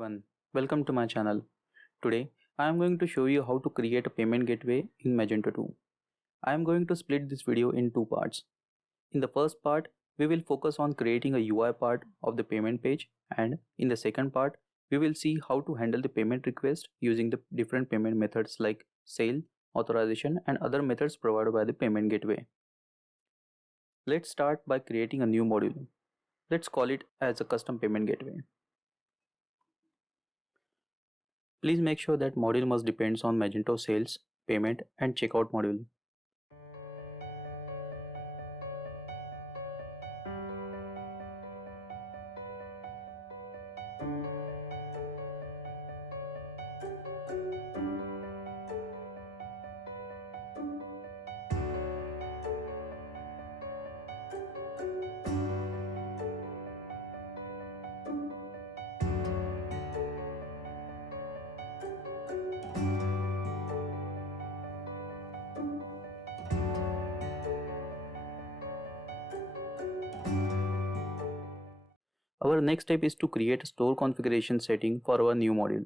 everyone, welcome to my channel. Today I am going to show you how to create a payment gateway in Magento 2. I am going to split this video in two parts. In the first part, we will focus on creating a UI part of the payment page, and in the second part, we will see how to handle the payment request using the different payment methods like sale, authorization and other methods provided by the payment gateway. Let's start by creating a new module. Let's call it as a custom payment gateway. Please make sure that module must depends on Magento sales, payment and checkout module. Our next step is to create a store configuration setting for our new module.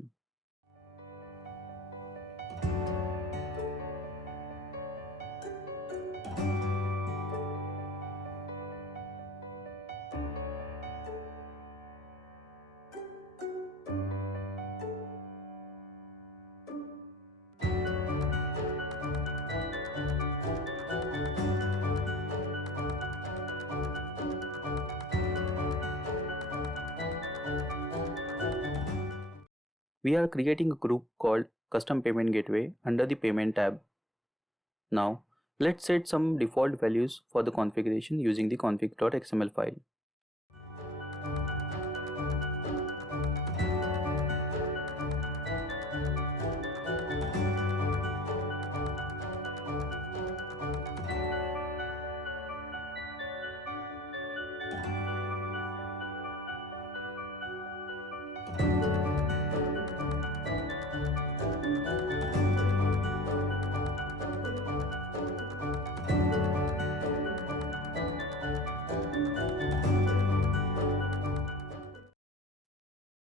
We are creating a group called Custom Payment Gateway under the Payment tab. Now, let's set some default values for the configuration using the config.xml file.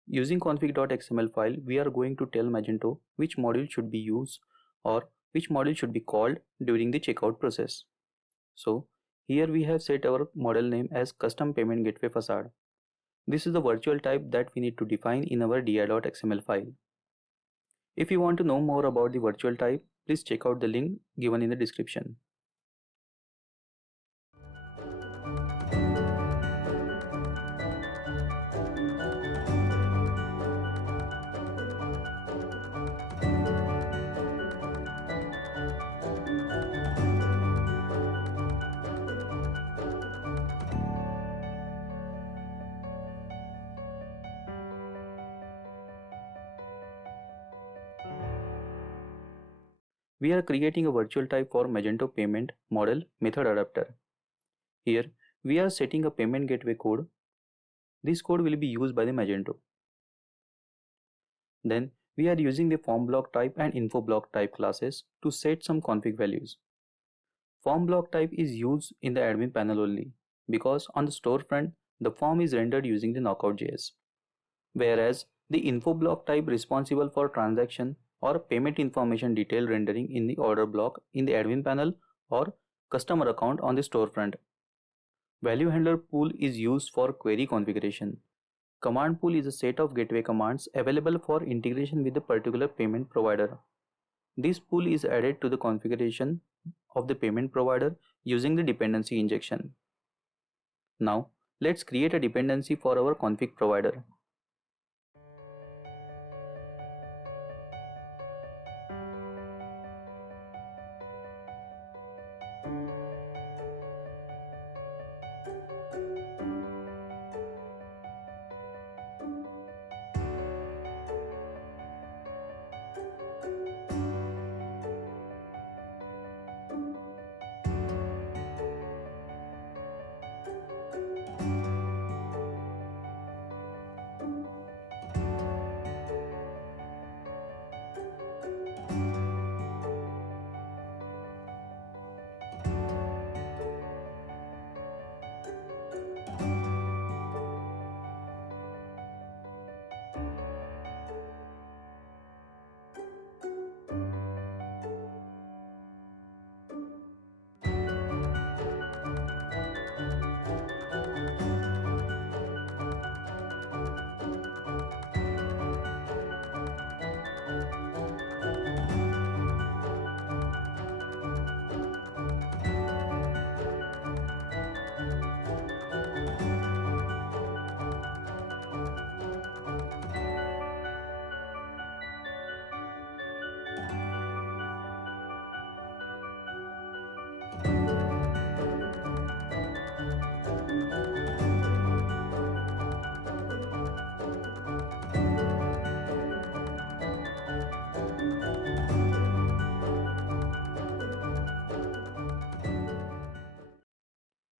Using config.xml file, we are going to tell Magento which module should be used or which module should be called during the checkout process. So, here we have set our model name as Custom Payment Gateway Facade. This is the virtual type that we need to define in our dir.xml file. If you want to know more about the virtual type, please check out the link given in the description. We are creating a virtual type for Magento payment model method adapter. Here, we are setting a payment gateway code. This code will be used by the Magento. Then, we are using the form block type and info block type classes to set some config values. Form block type is used in the admin panel only because on the storefront, the form is rendered using the knockout.js. Whereas the info block type responsible for transaction or payment information detail rendering in the order block in the admin panel or customer account on the storefront. Value handler pool is used for query configuration. Command pool is a set of gateway commands available for integration with a particular payment provider. This pool is added to the configuration of the payment provider using the dependency injection. Now, let's create a dependency for our config provider.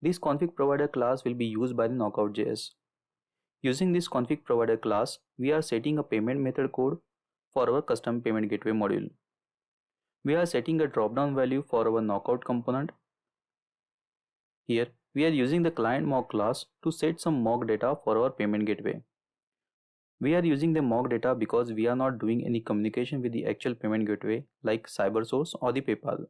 This config provider class will be used by the Knockout.js. Using this config provider class, we are setting a payment method code for our custom payment gateway module. We are setting a drop-down value for our Knockout component. Here, we are using the client mock class to set some mock data for our payment gateway. We are using the mock data because we are not doing any communication with the actual payment gateway like CyberSource or the PayPal.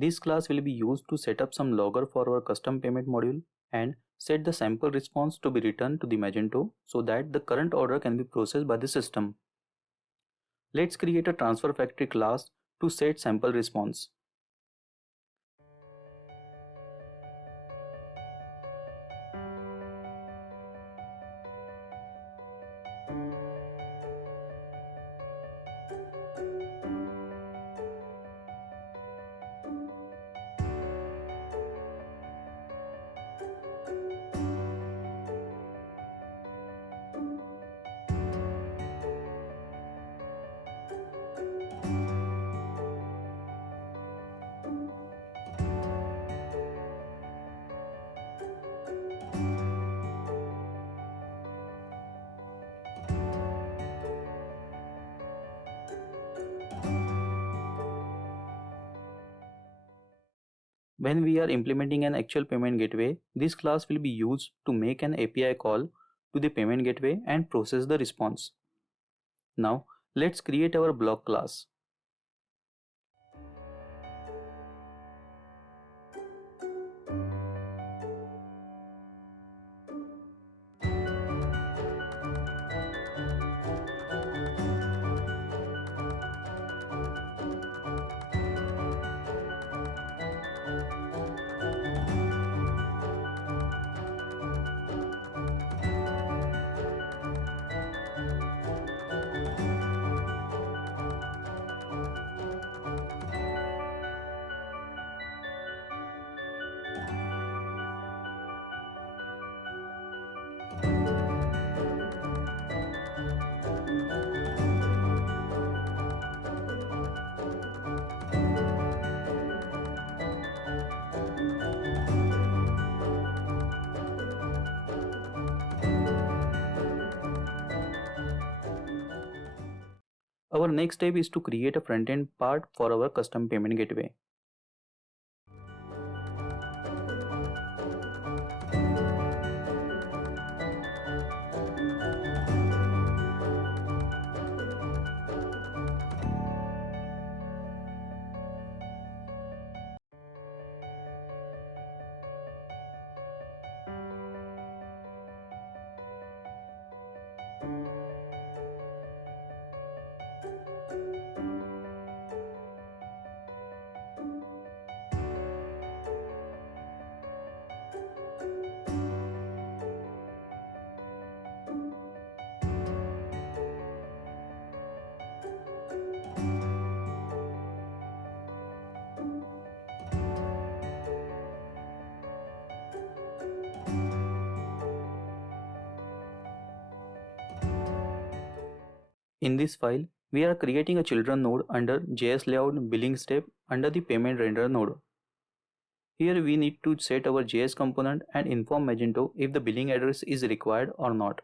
This class will be used to set up some logger for our custom payment module and set the sample response to be returned to the Magento so that the current order can be processed by the system. Let's create a transfer factory class to set sample response. When we are implementing an actual payment gateway, this class will be used to make an API call to the payment gateway and process the response. Now, let's create our block class. Our next step is to create a front-end part for our custom payment gateway. In this file, we are creating a children node under JS layout billing step under the payment render node. Here we need to set our JS component and inform Magento if the billing address is required or not.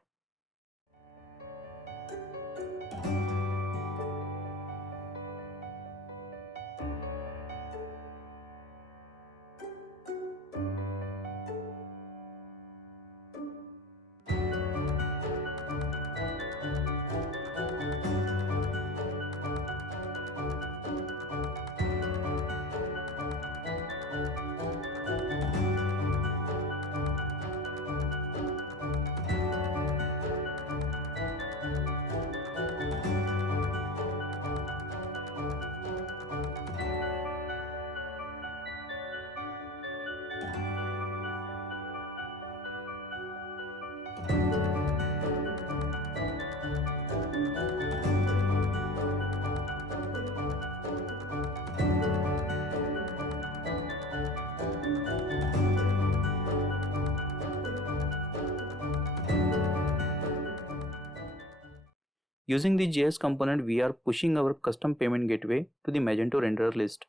Using the JS component, we are pushing our custom payment gateway to the Magento renderer list.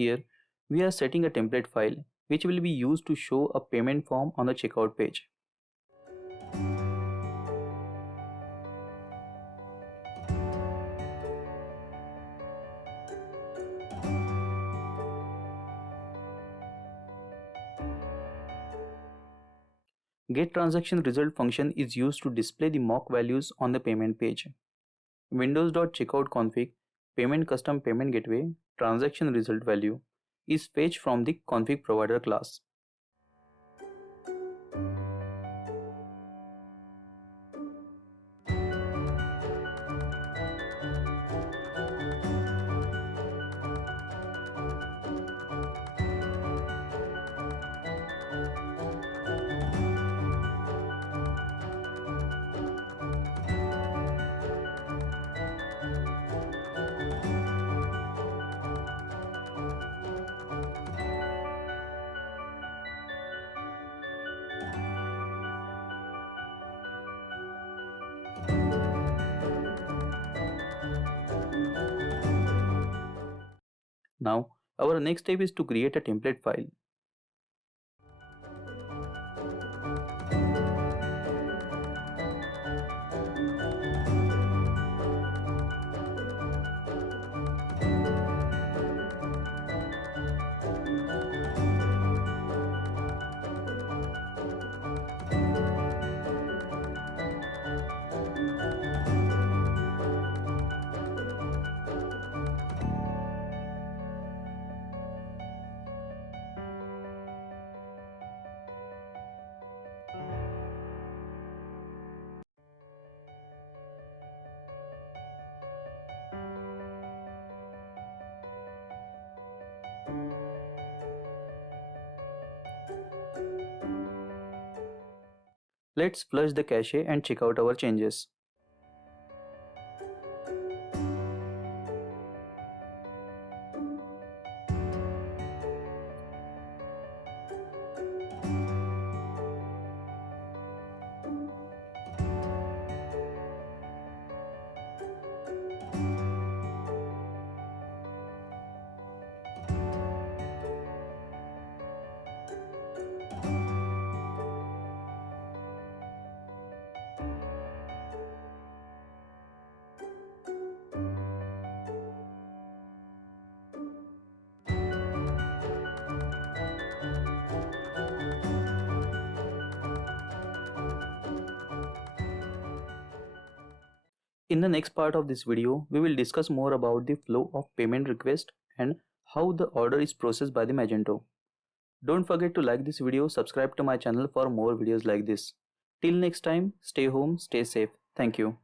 Here, we are setting a template file which will be used to show a payment form on the checkout page. GetTransactionResult function is used to display the mock values on the payment page. Windows.checkoutConfig payment custom payment gateway transaction result value is fetched from the config provider class. Now, our next step is to create a template file. Let's flush the cache and check out our changes. In the next part of this video, we will discuss more about the flow of payment request and how the order is processed by the Magento. Don't forget to like this video, subscribe to my channel for more videos like this. Till next time, stay home, stay safe. Thank you.